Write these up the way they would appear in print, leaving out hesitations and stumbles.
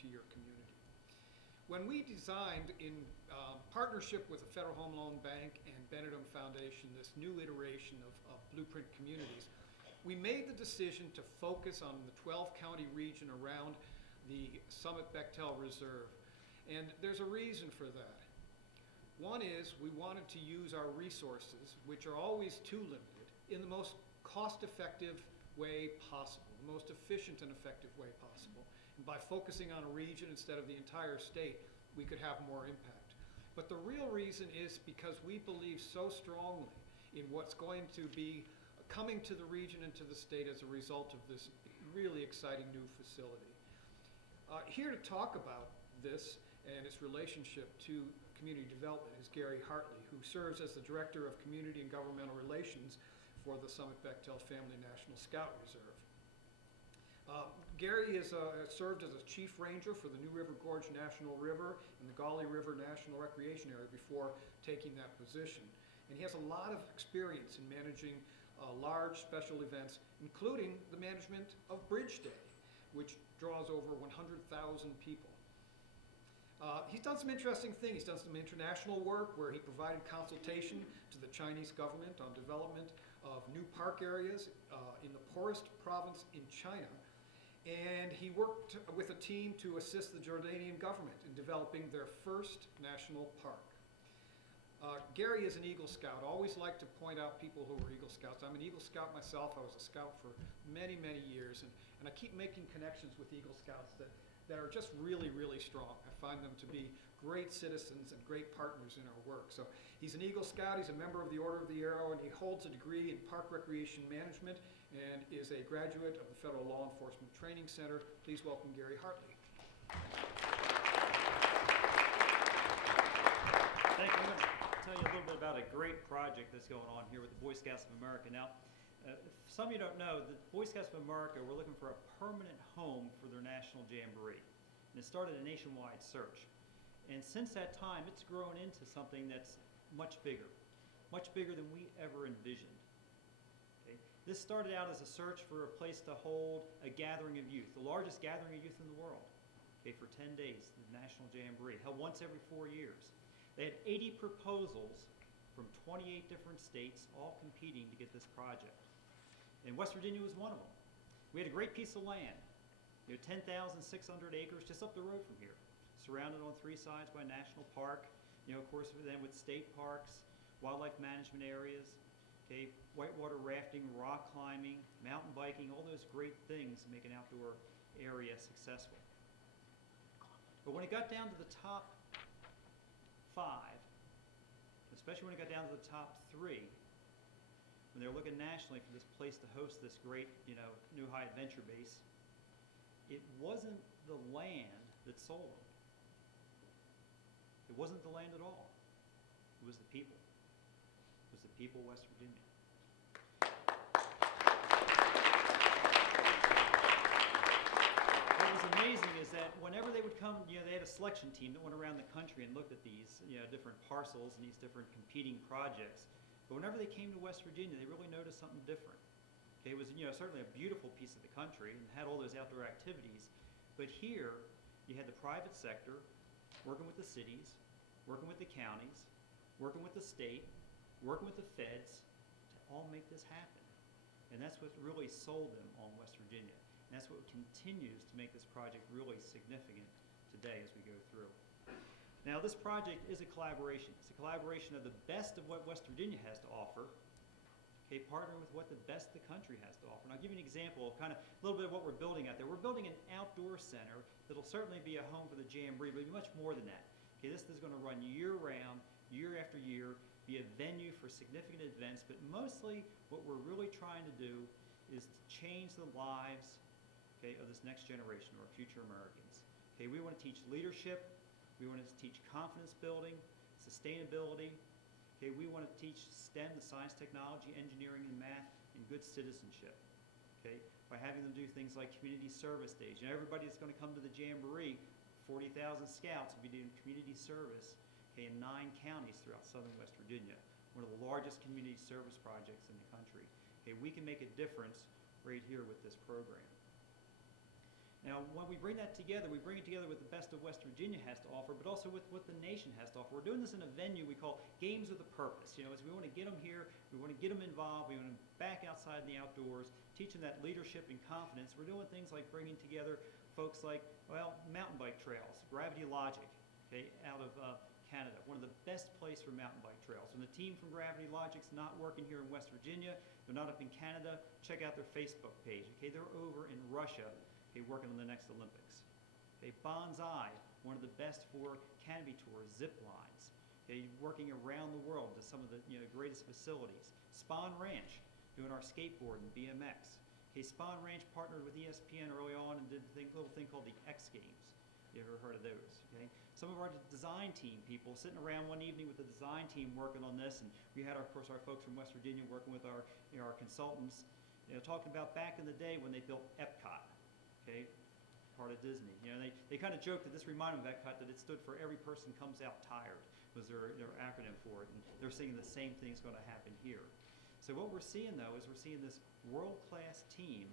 to your community. When we designed, in partnership with the Federal Home Loan Bank and Benedum Foundation, this new iteration of Blueprint Communities, we made the decision to focus on the 12-county region around the Summit Bechtel Reserve. And there's a reason for that. One is we wanted to use our resources, which are always too limited, in the most cost-effective way possible, the most efficient and effective way possible. And by focusing on a region instead of the entire state, we could have more impact. But the real reason is because we believe so strongly in what's going to be coming to the region and to the state as a result of this really exciting new facility. Here to talk about this and its relationship to community development is Gary Hartley, who serves as the Director of Community and Governmental Relations for the Summit Bechtel Family National Scout Reserve. Gary has served as a Chief Ranger for the New River Gorge National River and the Gauley River National Recreation Area before taking that position. And he has a lot of experience in managing large special events, including the management of Bridge Day, which draws over 100,000 people. He's done some interesting things. He's done some international work where he provided consultation to the Chinese government on development of new park areas in the poorest province in China. And he worked with a team to assist the Jordanian government in developing their first national park. Gary is an Eagle Scout. I always like to point out people who are Eagle Scouts. I'm an Eagle Scout myself. I was a Scout for many, many years. And I keep making connections with Eagle Scouts that are just really, really strong. I find them to be great citizens and great partners in our work. So he's an Eagle Scout, he's a member of the Order of the Arrow, and he holds a degree in Park Recreation Management and is a graduate of the Federal Law Enforcement Training Center. Please welcome Gary Hartley. Thank you. I'm going to tell you a little bit about a great project that's going on here with the Boy Scouts of America. Now, some of you don't know, the Boy Scouts of America were looking for a permanent home for their National Jamboree. And it started a nationwide search. And since that time, it's grown into something that's much bigger than we ever envisioned. Okay? This started out as a search for a place to hold a gathering of youth, the largest gathering of youth in the world, okay, for 10 days, the National Jamboree, held once every 4 years. They had 80 proposals from 28 different states, all competing to get this project. And West Virginia was one of them. We had a great piece of land, 10,600 acres just up the road from here, surrounded on 3 sides by a national park, of course, then with state parks, wildlife management areas, okay, whitewater rafting, rock climbing, mountain biking, all those great things to make an outdoor area successful. But when it got down to the top 5, especially when it got down to the top 3, when they're looking nationally for this place to host this great, new high adventure base, it wasn't the land that sold them. It wasn't the land at all. It was the people. It was the people of West Virginia. What was amazing is that whenever they would come, they had a selection team that went around the country and looked at these, different parcels and these different competing projects. But whenever they came to West Virginia, they really noticed something different. Okay, it was certainly a beautiful piece of the country and had all those outdoor activities. But here, you had the private sector working with the cities, working with the counties, working with the state, working with the feds to all make this happen. And that's what really sold them on West Virginia. And that's what continues to make this project really significant today as we go through. Now, this project is a collaboration. It's a collaboration of the best of what West Virginia has to offer, okay, partnering with what the best the country has to offer. And I'll give you an example of kind of a little bit of what we're building out there. We're building an outdoor center that'll certainly be a home for the Jamboree, but much more than that. Okay, this is going to run year-round, year after year, be a venue for significant events, but mostly what we're really trying to do is to change the lives, okay, of this next generation, or future Americans. Okay, we want to teach leadership. We want to teach confidence building, sustainability. Okay, we want to teach STEM, the science, technology, engineering, and math, and good citizenship. Okay, by having them do things like community service days. Everybody that's going to come to the Jamboree, 40,000 scouts will be doing community service, okay, in 9 counties throughout southern West Virginia, one of the largest community service projects in the country. Okay, we can make a difference right here with this program. Now, when we bring that together, we bring it together with the best of West Virginia has to offer, but also with what the nation has to offer. We're doing this in a venue we call Games with a Purpose. You know, as we want to get them here, we want to get them involved, we want them back outside in the outdoors, teach them that leadership and confidence. We're doing things like bringing together folks like, well, mountain bike trails, Gravity Logic, okay, out of Canada, one of the best places for mountain bike trails. When the team from Gravity Logic's not working here in West Virginia, they're not up in Canada, check out their Facebook page, okay? They're over in Russia, okay, working on the next Olympics. Okay, Bonsai, one of the best for canopy tours, zip lines, okay, working around the world to some of the greatest facilities. Spawn Ranch, doing our skateboard and BMX. Okay, Spawn Ranch partnered with ESPN early on and did a little thing called the X Games. You ever heard of those? Okay, some of our design team people sitting around one evening with the design team working on this, and we had, of course, our folks from West Virginia working with our our consultants, talking about back in the day when they built Epcot. Okay, part of Disney. They kind of joked that this reminded them of Epcot, that it stood for Every Person Comes Out Tired, was their acronym for it, and they're saying the same thing is going to happen here. So what we're seeing, though, is we're seeing this world-class team,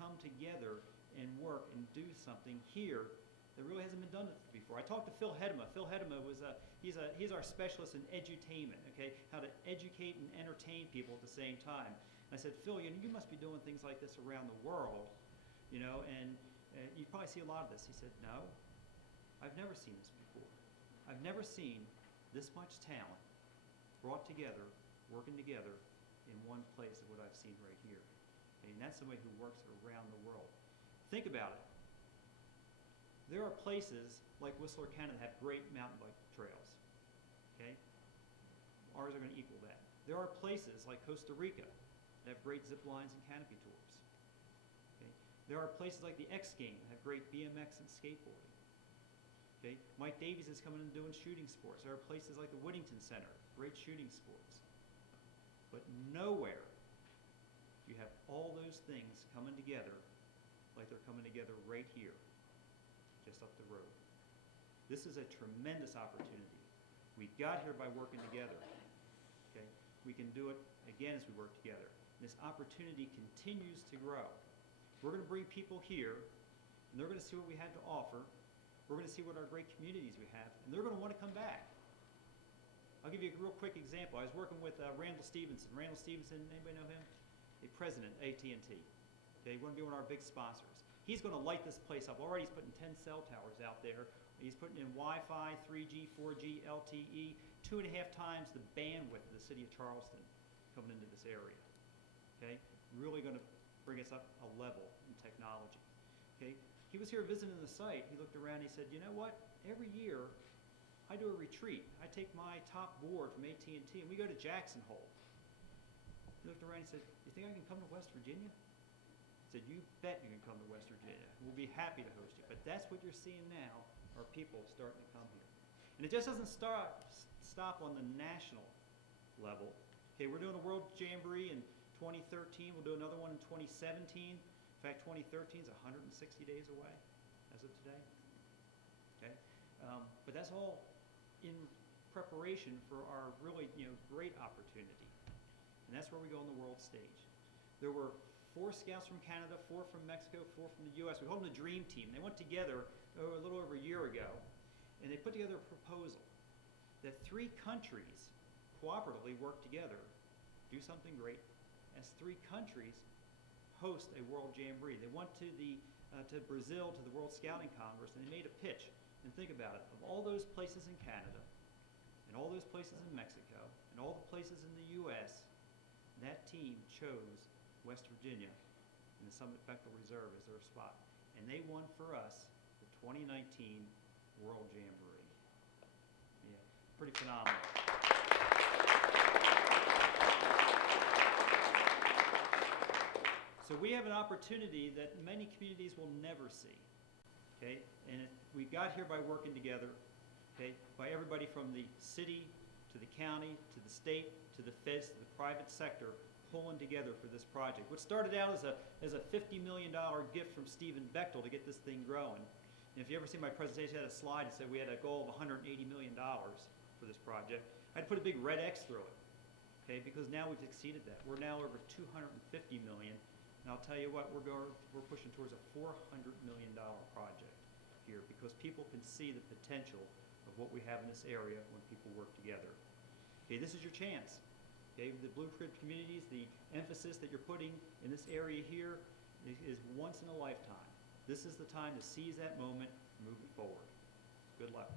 come together and work and do something here that really hasn't been done before. I talked to Phil Hedema. Phil Hedema was he's our specialist in edutainment, okay, how to educate and entertain people at the same time. And I said, Phil, you must be doing things like this around the world. And you probably see a lot of this. He said, no, I've never seen this before. I've never seen this much talent brought together, working together in one place of what I've seen right here. And that's somebody who works around the world. Think about it. There are places like Whistler, Canada that have great mountain bike trails. Okay? Ours are going to equal that. There are places like Costa Rica that have great zip lines and canopy tours. There are places like the X Game that have great BMX and skateboarding. Okay? Mike Davies is coming and doing shooting sports. There are places like the Whittington Center, great shooting sports. But nowhere do you have all those things coming together like they're coming together right here, just up the road. This is a tremendous opportunity. We got here by working together. Okay? We can do it again as we work together. This opportunity continues to grow. We're going to bring people here, and they're going to see what we have to offer. We're going to see what our great communities we have, and they're going to want to come back. I'll give you a real quick example. I was working with Randall Stevenson. Randall Stevenson, anybody know him? The president, AT&T. Okay, one of our big sponsors. He's going to light this place up. Already he's putting 10 cell towers out there. He's putting in Wi-Fi, 3G, 4G, LTE, 2.5 times the bandwidth of the city of Charleston coming into this area. Okay, really going to bring us up a level in technology. Okay, he was here visiting the site. He looked around and he said, you know what? Every year I do a retreat. I take my top board from AT&T and we go to Jackson Hole. He looked around and said, you think I can come to West Virginia? I said, you bet you can come to West Virginia. We'll be happy to host you. But that's what you're seeing now, are people starting to come here. And it just doesn't stop on the national level. Okay, we're doing a World Jamboree in 2013. We'll do another one in 2017. In fact, 2013 is 160 days away as of today. Okay, but that's all in preparation for our really great opportunity, and that's where we go on the world stage. There were 4 scouts from Canada, 4 from Mexico, 4 from the U.S. We called them the Dream Team. They went together a little over a year ago, and they put together a proposal that 3 countries cooperatively work together, do something great, as 3 countries host a World Jamboree. They went to Brazil, to the World Scouting Congress, and they made a pitch. And think about it, of all those places in Canada, and all those places in Mexico, and all the places in the U.S., that team chose West Virginia and the Summit Bechtel Reserve as their spot. And they won for us the 2019 World Jamboree. Yeah, pretty phenomenal. So we have an opportunity that many communities will never see. Okay, and we got here by working together, okay, by everybody from the city to the county to the state to the feds to the private sector pulling together for this project. What started out as a $50 million gift from Stephen Bechtel to get this thing growing. And if you ever see my presentation, I had a slide that said we had a goal of $180 million for this project. I'd put a big red X through it, okay, because now we've exceeded that. We're now over $250 million, And I'll tell you what, we're pushing towards a $400 million project here because people can see the potential of what we have in this area when people work together. Okay, this is your chance. Okay, the Blue Crib communities, the emphasis that you're putting in this area here is once in a lifetime. This is the time to seize that moment and move it forward. Good luck.